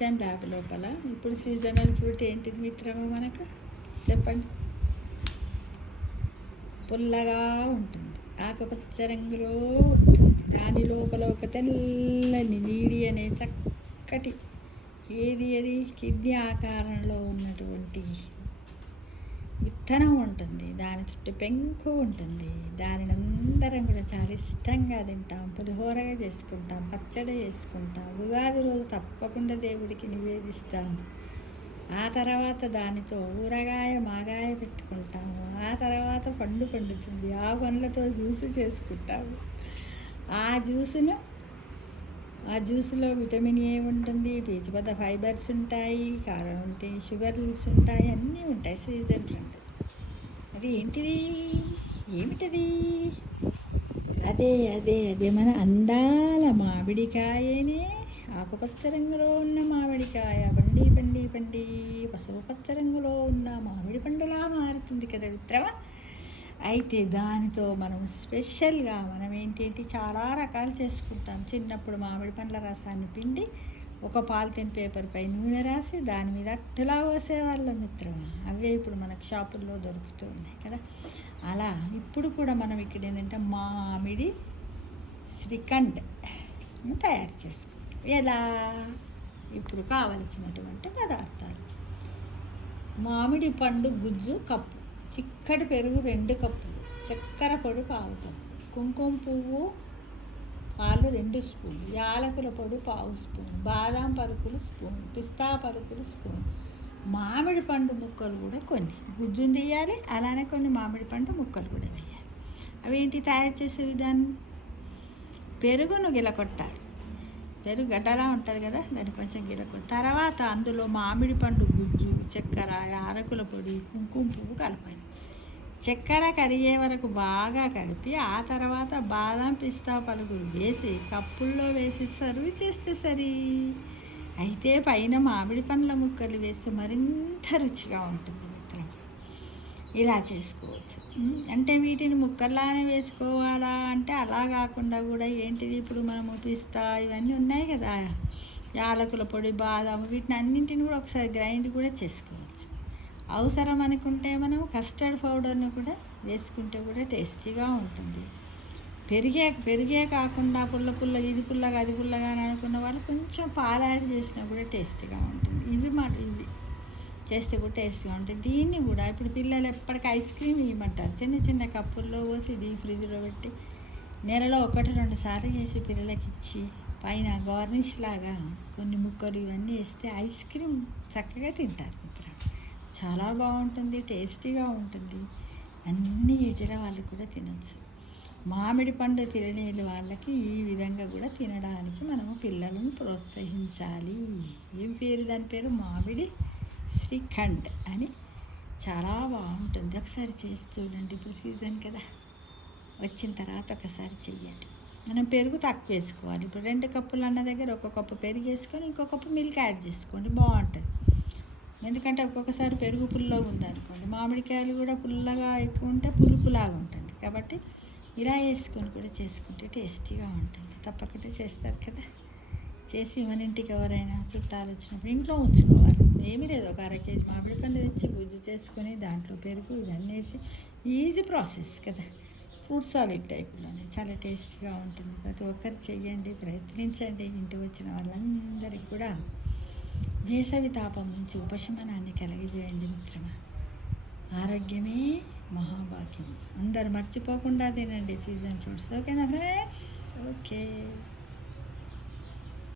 Kitchen lab లోపల. ఇప్పుడు seasonal fruit ఏంటిది మిత్రమా మనకు చెప్పండి? పుల్లగా ఉంటుంది, ఆకుపచ్చ రంగులో ఉంటుంది. దాని లోపల ఒక తెల్లని నీడి అనే చక్కటి అది కిడ్నీ ఆకారంలో ఉన్నటువంటి విత్తనం ఉంటుంది. దాని చుట్టూ పెంకు ఉంటుంది. దానిని అందరం కూడా చాలా ఇష్టంగా తింటాం, పులిహోరగా చేసుకుంటాం, పచ్చడి చేసుకుంటాం, ఉగాది రోజు తప్పకుండా దేవుడికి నివేదిస్తాం. ఆ తర్వాత దానితో ఊరగాయ మాగాయ పెట్టుకుంటాము. ఆ తర్వాత పండు పండుతుంది, ఆ పండ్లతో జ్యూస్ చేసుకుంటాము. ఆ జ్యూస్లో విటమిన్ ఏ ఉంటుంది, పీచు పద ఫైబర్స్ ఉంటాయి, కారం ఉంటాయి, షుగర్స్ ఉంటాయి, అన్నీ ఉంటాయి. సీజన్ ఉంటుంది. అది ఏంటిది, ఏమిటది? అదే మన అందాల మామిడికాయనే. ఆకుపచ్చ రంగులో ఉన్న మామిడికాయ పండి పసుపు పచ్చ రంగులో ఉన్న మామిడి పండులా మారుతుంది కదా మిత్రమా. అయితే దానితో మనం స్పెషల్గా మనం ఏంటేంటి చాలా రకాలు చేసుకుంటాం. చిన్నప్పుడు మామిడి పండ్ల రసాన్ని పిండి ఒక పాలిథిన్ పేపర్పై నూనె రాసి దాని మీద అట్టులా పోసేవాళ్ళం మిత్రమా. అవే ఇప్పుడు మనకు షాపుల్లో దొరుకుతూ ఉన్నాయి కదా. అలా ఇప్పుడు కూడా మనం ఇక్కడ ఏంటంటే మామిడి శ్రీఖండ్ తయారు చేసుకుంటాం. ఎలా? ఇప్పుడు కావలసినటువంటి పదార్థాలు: మామిడి పండు గుజ్జు కప్పు, చిక్కటి పెరుగు 2 కప్పులు, చక్కెర పొడి 1/2 కప్పు, కుంకుమ పువ్వు పాలు 2 స్పూన్లు, యాలకుల పొడి 1/2 స్పూన్, బాదాం పలుకులు స్పూన్, పిస్తా పలుకులు స్పూన్, మామిడి పండు ముక్కలు కూడా కొన్ని గుజ్జును తీయాలి. అలానే కొన్ని మామిడి పండు ముక్కలు కూడా వేయాలి. అవేంటి తయారు చేసే విధానం? పెరుగును గిలకొట్టాలి. పెరుగు గడ్డలా ఉంటుంది కదా, దాన్ని కొంచెం గిలకొట్టాలి. తర్వాత అందులో మామిడి పండు గుజ్జు, చక్కెర, యాలకుల పొడి, కుంకుమ పువ్వు కలపాలి. చక్కెర కరిగే వరకు బాగా కలిపి ఆ తర్వాత బాదం పిస్తా పలుకులు వేసి కప్పుల్లో వేసి సర్వ్ చేస్తే సరి. అయితే పైన మామిడి పండ్ల ముక్కలు వేస్తే మరింత రుచిగా ఉంటుంది మిత్రం. ఇలా చేసుకోవచ్చు. అంటే వీటిని ముక్కల్లానే వేసుకోవాలా అంటే అలా కాకుండా కూడా ఏంటిది, ఇప్పుడు మనము పిస్తా ఇవన్నీ ఉన్నాయి కదా, యాలకుల పొడి, బాదాం, వీటిని అన్నింటిని కూడా ఒకసారి గ్రైండ్ కూడా చేసుకోవచ్చు. అవసరం అనుకుంటే మనం కస్టర్డ్ పౌడర్ను కూడా వేసుకుంటే కూడా టేస్టీగా ఉంటుంది. పెరిగే కాకుండా ఇది పుల్లగా అది పుల్లగా అని అనుకున్న వాళ్ళు కొంచెం పాలు యాడ్ చేసినా కూడా టేస్టీగా ఉంటుంది. ఇవి చేస్తే కూడా టేస్ట్గా ఉంటుంది. దీన్ని కూడా ఇప్పుడు పిల్లలు ఎప్పటికీ ఐస్ క్రీమ్ ఇవ్వమంటారు. చిన్న కప్పుల్లో పోసి ఫ్రిడ్జ్లో పెట్టి నెలలో 1-2 సార్లు చేసి పిల్లలకి ఇచ్చి పైన గార్నిష్ లాగా కొన్ని ముక్కలు ఇవన్నీ వేస్తే ఐస్ క్రీమ్ చక్కగా తింటారు మిత్రులు. చాలా బాగుంటుంది, టేస్టీగా ఉంటుంది. అన్ని ఏజ్ల వాళ్ళు కూడా తినచ్చు. మామిడి పండు తినలేని వాళ్ళకి ఈ విధంగా కూడా తినడానికి మనము పిల్లలను ప్రోత్సహించాలి. దాని పేరు మామిడి శ్రీఖండ్ అని. చాలా బాగుంటుంది. ఒకసారి చేసి చూడండి. ఇప్పుడు సీజన్ కదా, వచ్చిన తర్వాత ఒకసారి చెయ్యండి. మనం పెరుగు తక్కువ వేసుకోవాలి. ఇప్పుడు 2 కప్పులు అన్న దగ్గర 1 కప్పు పెరుగు వేసుకొని ఇంకో కప్పు మిల్క్ యాడ్ చేసుకోండి, బాగుంటుంది. ఎందుకంటే ఒక్కొక్కసారి పెరుగు పుల్లగా ఉందనుకోండి, మామిడికాయలు కూడా పుల్లగా ఎక్కువ ఉంటే పులుపులాగా ఉంటుంది. కాబట్టి ఇలా వేసుకొని కూడా చేసుకుంటే టేస్టీగా ఉంటుంది. తప్పకుండా చేస్తారు కదా. చేసి మన ఇంటికి ఎవరైనా చుట్టాలు వచ్చినప్పుడు ఇంట్లో ఉంచుకోవాలి. ఏమీ లేదు, ఒక 1/2 కేజీ మామిడి పండు తెచ్చి గుజ్జు చేసుకొని దాంట్లో పెరుగు ఇవన్నీ వేసి, ఈజీ ప్రాసెస్ కదా. ఫ్రూట్ సాలిడ్ టైప్లోనే చాలా టేస్టీగా ఉంటుంది. ప్రతి ఒక్కరు చెయ్యండి, ప్రయత్నించండి. ఇంటికి వచ్చిన వాళ్ళందరికీ కూడా వేసవి తాపం నుంచి ఉపశమనాన్ని కలిగజేయండి మిత్రమా. ఆరోగ్యమే మహాభాగ్యం. అందరు మర్చిపోకుండా తినండి సీజన్ ఫ్రూట్స్. ఓకేనా ఫ్రెండ్స్? ఓకే.